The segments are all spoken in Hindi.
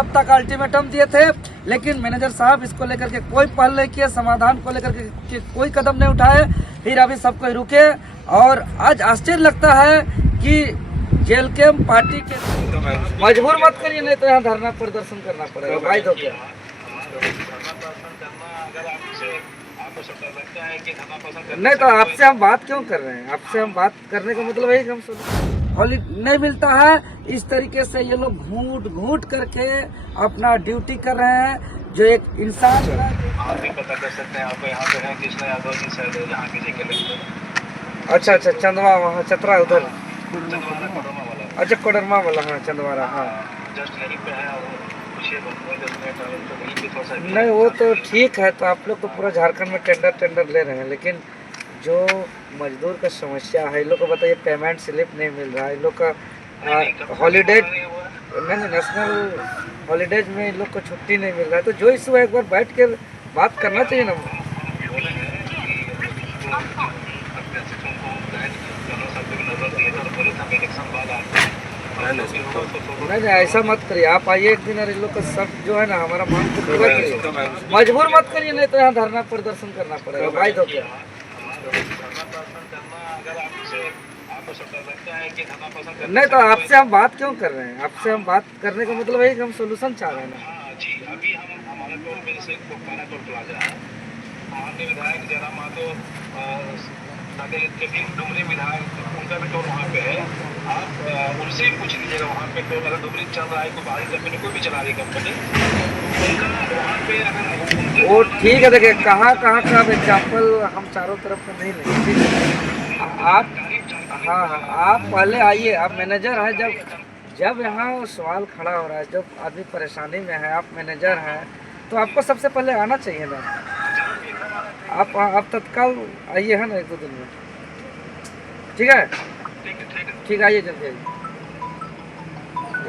सप्ताह का अल्टीमेटम दिए थे, लेकिन मैनेजर साहब इसको लेकर के कोई पहल नहीं किए, समाधान को लेकर के कोई कदम नहीं उठाए। फिर अभी सब कोई रुके और आज आश्चर्य लगता है कि जेल के पार्टी के मजबूर मत करिए, नहीं तो यहाँ धरना प्रदर्शन करना पड़ेगा। भाई तो क्या नहीं, तो आपसे हम बात क्यों कर रहे हैं? आपसे हम बात करने का मतलब है कि हम हॉलीडे नहीं मिलता है। इस तरीके से ये लोग घूट घूट करके अपना ड्यूटी कर रहे हैं, जो एक इंसान आप भी पता कर सकते हैं। आपको यहाँ पे है कृष्णा यादव जी शायद यहाँ के जी के अच्छा चंदवा वहाँ चतरा उधर चंदवारा कोडरमा वाला। अच्छा कोडरमा वाला, हाँ चंदवारा, हाँ जस्ट यहीं पे है और कुछ 10 मिनट तो वहीं पे थोड़ा सा नहीं वो तो ठीक है। तो आप लोग तो पूरा झारखंड में टेंडर ले रहे हैं, लेकिन जो मजदूर का समस्या है, इन लोग को बताइए पेमेंट स्लिप नहीं मिल रहा है, इन लोग का हॉलीडे नहीं नेशनल हॉलीडेज में इन लोग को छुट्टी नहीं मिल रहा है। तो जो इशू है एक बार बैठ कर बात करना चाहिए ना। नहीं ऐसा मत करिए, आप आइए एक दिन और इन लोग का सब जो है ना हमारा मांग को पूरा करिए, मजबूर मत करिए, नहीं तो यहाँ धरना प्रदर्शन करना पड़ेगा। भाई तो क्या नहीं, तो आपसे हम बात क्यों कर रहे हैं? आपसे हम बात करने का मतलब है कि हम सोल्यूशन चाह रहे हैं ना। जी अभी हम हमारा टोल में जैसे कोपाना टोल प्लाजा है, वहाँ के विधायक जयराम मातो डुमरी विधायक उनका भी टोल वहाँ पे है। आप उनसे ही पूछ लीजिएगा वहाँ पे टोल अगर डुमरी चल रहा है, कोई बाहरी कंपनी कोई भी चला रही कंपनी, उनका वहाँ पे अगर वो ठीक है। देखिए कहाँ का एग्जाम्पल हम चारों तरफ का नहीं लेंगे। आप हाँ आप पहले आइए, आप मैनेजर हैं। जब यहाँ सवाल खड़ा हो रहा है, जब आदमी परेशानी में है, आप मैनेजर हैं, तो आपको सबसे पहले आना चाहिए ना। आप तत्काल आइए है ना 1-2 दिन में, ठीक है? ठीक आइए जल्दी आइए।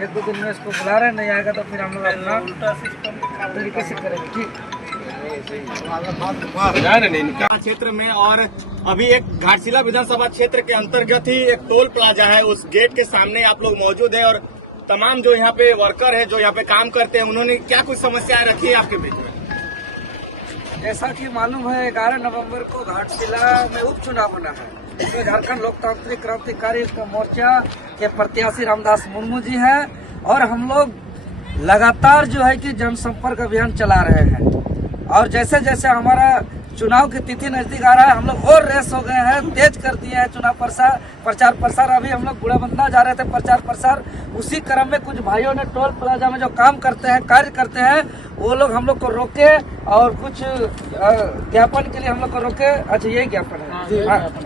1-2 दिन में इसको बुला रहे हैं, नहीं आएगा तो फिर हम लोग अपना तरीके से करेंगे। ठीक क्षेत्र में और अभी एक घाटशिला विधानसभा क्षेत्र के अंतर्गत ही एक टोल प्लाजा है, उस गेट के सामने आप लोग मौजूद हैं और तमाम जो यहाँ पे वर्कर है, जो यहाँ पे काम करते हैं, उन्होंने क्या कुछ समस्याएं रखी है आपके बीच में? जैसा कि मालूम है 11 नवंबर को घाटशिला में उपचुनाव होना है, इसमें झारखंड लोकतांत्रिक क्रांतिकारी मोर्चा के प्रत्याशी रामदास मुर्मू जी हैं और हम लोग लगातार जो है कि जनसंपर्क अभियान चला रहे हैं। और जैसे जैसे हमारा चुनाव की तिथि नजदीक आ रहा है, हम लोग और रेस हो गए हैं, तेज कर दिए हैं चुनाव प्रचार प्रसार। अभी हम लोग गुड़ाबंदा जा रहे थे प्रचार प्रसार, उसी क्रम में कुछ भाइयों ने टोल प्लाजा में जो काम करते हैं, कार्य करते हैं, वो लोग हम लोग को रोके और कुछ ज्ञापन के लिए हम लोग को रोके। अच्छा यही ज्ञापन है,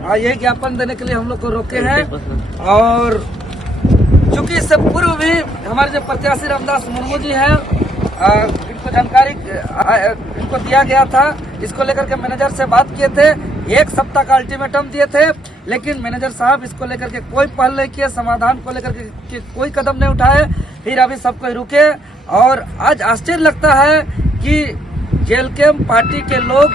हाँ यही ज्ञापन देने के लिए हम लोग को रोके हैं। और चूंकि इससे पूर्व भी हमारे जो प्रत्याशी रामदास मुर्मू जी हैं, इनको जानकारी इनको दिया गया था, इसको लेकर के मैनेजर से बात किए थे, 1 सप्ताह का अल्टीमेटम दिए थे, लेकिन मैनेजर साहब इसको लेकर के कोई पहल नहीं किए, समाधान को लेकर के कोई कदम नहीं उठाए। फिर अभी सब कोई रुके और आज आश्चर्य लगता है कि जेल के पार्टी के लोग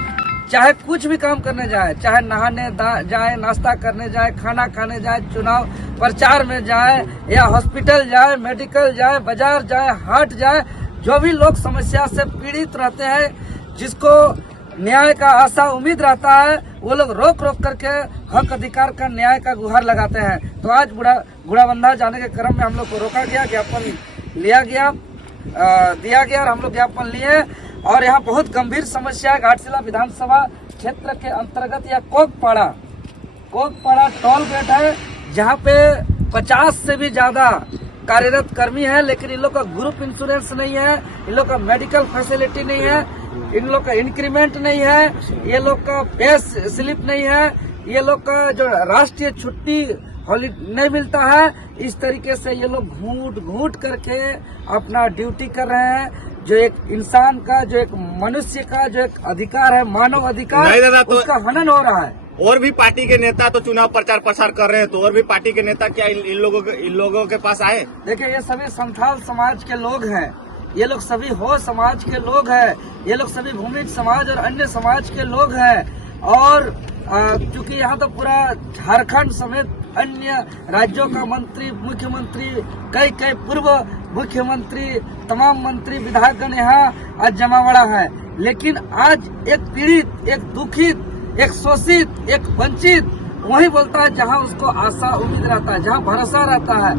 चाहे कुछ भी काम करने जाए, चाहे नहाने जाए, नाश्ता करने जाए, खाना खाने जाए, चुनाव प्रचार में जाए, या हॉस्पिटल जाए, मेडिकल जाए, बाजार जाए, हाट जाए, जो भी लोग समस्या से पीड़ित रहते हैं, जिसको न्याय का आशा उम्मीद रहता है, वो लोग रोक करके हक अधिकार का न्याय का गुहार लगाते हैं। तो आज गुड़ाबंधा जाने के क्रम में हम लोग को रोका गया, ज्ञापन दिया गया और हम लोग ज्ञापन लिए। और यहाँ बहुत गंभीर समस्या है। घाटशिला विधानसभा क्षेत्र के अंतर्गत यह कोकपाड़ा टोल गेट है, जहाँ पे 50 से भी ज्यादा कार्यरत कर्मी है, लेकिन इन लोग का ग्रुप इंश्योरेंस नहीं है, इन लोग का मेडिकल फैसिलिटी नहीं है, इन लोग का इंक्रीमेंट नहीं है, ये लोग का पे स्लिप नहीं है, ये लोग का जो राष्ट्रीय छुट्टी हॉलीडे नहीं मिलता है। इस तरीके से ये लोग घूट करके अपना ड्यूटी कर रहे हैं, जो एक इंसान का, जो एक मनुष्य का जो एक अधिकार है, मानव अधिकार, उसका हनन हो रहा है। और भी पार्टी के नेता तो चुनाव प्रचार प्रसार कर रहे हैं, तो और भी पार्टी के नेता क्या इन लोगों के पास आए? देखिए ये सभी संथाल समाज के लोग हैं, ये लोग सभी हो समाज के लोग हैं, ये लोग सभी भूमिज समाज और अन्य समाज के लोग हैं। और चूंकि यहाँ तो पूरा झारखंड समेत अन्य राज्यों का मंत्री, मुख्यमंत्री, कई पूर्व मुख्यमंत्री, तमाम मंत्री, विधायकगण यहाँ आज जमावड़ा है। लेकिन आज एक पीड़ित, एक दुखित, एक शोषित, एक वंचित वही बोलता है जहाँ उसको आशा उम्मीद रहता है, जहाँ भरोसा रहता है।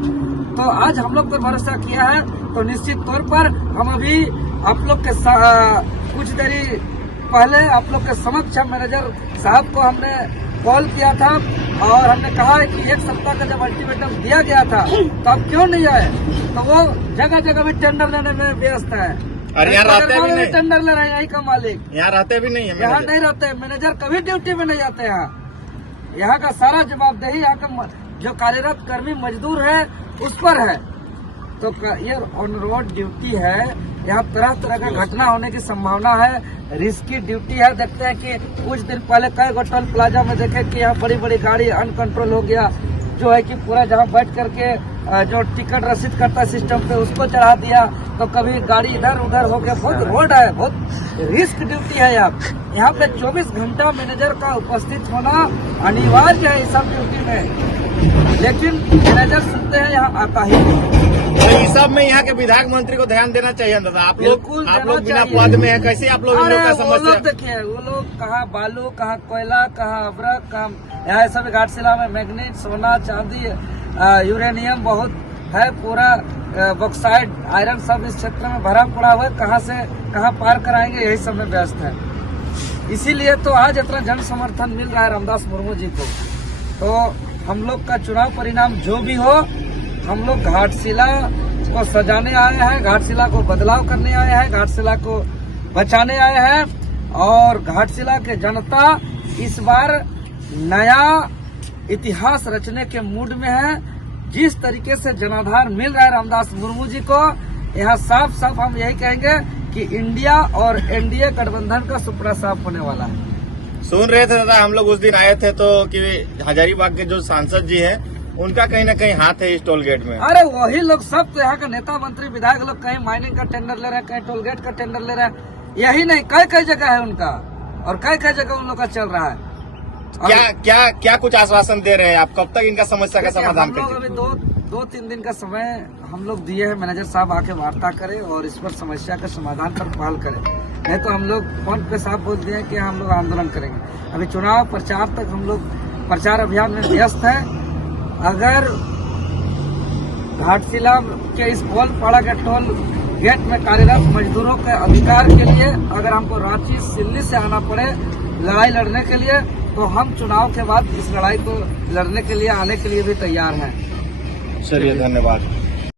तो आज हम लोग पर भरोसा किया है, तो निश्चित तौर पर हम अभी आप लोग के कुछ देरी पहले आप लोग के समक्ष मैनेजर साहब को हमने कॉल किया था और हमने कहा है कि 1 सप्ताह का जब अल्टीमेटम दिया गया था तो आप क्यों नहीं आए। तो वो जगह जगह भी टेंडर लेने में व्यस्त है और यहाँ रहते भी नहीं, टेंडर ले रहे हैं यही का मालिक, यहाँ रहते भी नहीं है, यहाँ नहीं रहते। मैनेजर कभी ड्यूटी में नहीं आते हैं। यहाँ का सारा जवाबदेही यहाँ का जो कार्यरत कर्मी मजदूर है उस पर है। तो ये ऑन रोड ड्यूटी है, यहाँ तरह तरह का घटना होने की संभावना है, रिस्की ड्यूटी है। देखते हैं कि कुछ दिन पहले कई गो टोल प्लाजा में देखे कि यहाँ बड़ी बड़ी गाड़ी अनकंट्रोल हो गया, जो है कि पूरा जहाँ बैठ करके जो टिकट रसीद करता है सिस्टम पे उसको चढ़ा दिया, तो कभी गाड़ी इधर उधर हो गया। बहुत रोड है, बहुत रिस्क ड्यूटी है। यहाँ पे 24 घंटा मैनेजर का उपस्थित होना अनिवार्य है इस सब ड्यूटी में, लेकिन मैनेजर सुनते हैं यहाँ आता ही नहीं। तो इस सब में यहाँ के विधायक मंत्री को ध्यान देना चाहिए दादा। आप लोग बिना पद में है, कैसे आप लोग इन लोग का समस्या? देखिए वो लोग कहाँ बालू, कहाँ कोयला, कहाँ अब्रक, कहाँ यहाँ सब घाटशिला में मैग्नीट, सोना, चांदी, यूरेनियम बहुत है, पूरा बॉक्साइड, आयरन सब इस क्षेत्र में भरा पड़ा हुआ है। कहाँ से कहाँ पार कराएंगे यही सब में व्यस्त है। इसीलिए तो आज इतना जन समर्थन मिल रहा है रामदास मुर्मू जी को। तो हम लोग का चुनाव परिणाम जो भी हो, हम लोग घाटशिला को सजाने आए हैं, घाटशिला को बदलाव करने आए हैं, घाटशिला को बचाने आए हैं। और घाटशिला के जनता इस बार नया इतिहास रचने के मूड में है। जिस तरीके से जनाधार मिल रहा है रामदास मुर्मू जी को, यहाँ साफ साफ हम यही कहेंगे कि इंडिया और एनडीए गठबंधन का सुपड़ा साफ होने वाला है। सुन रहे थे दादा, हम लोग उस दिन आए थे तो कि हजारीबाग के जो सांसद जी हैं उनका कहीं ना कहीं हाथ है इस टोल गेट में। अरे वही लोग सब तो यहाँ का नेता मंत्री विधायक लोग कहीं माइनिंग का टेंडर ले रहे हैं, कहीं टोल गेट का टेंडर ले रहे हैं। यही नहीं, कई कई जगह है उनका और कई कई जगह उन लोग का चल रहा है। क्या कुछ आश्वासन दे रहे हैं आप? कब तक इनका समस्या का समाधान करेंगे? अभी 2-3 दिन का समय हम लोग दिए हैं, मैनेजर साहब आके वार्ता करें और इस पर समस्या के समाधान पर पहल करें। नहीं तो हम लोग फोन पे साफ बोल दिए कि हम लोग आंदोलन करेंगे। अभी चुनाव प्रचार तक हम लोग प्रचार अभियान में व्यस्त है। अगर घाटशिला के इस कोलपाड़ा के टोल गेट में कार्यरत मजदूरों के अधिकार के लिए अगर हमको रांची सिल्ली से आना पड़े लड़ाई लड़ने के लिए, तो हम चुनाव के बाद इस लड़ाई को लड़ने के लिए आने के लिए भी तैयार हैं। चलिए, धन्यवाद।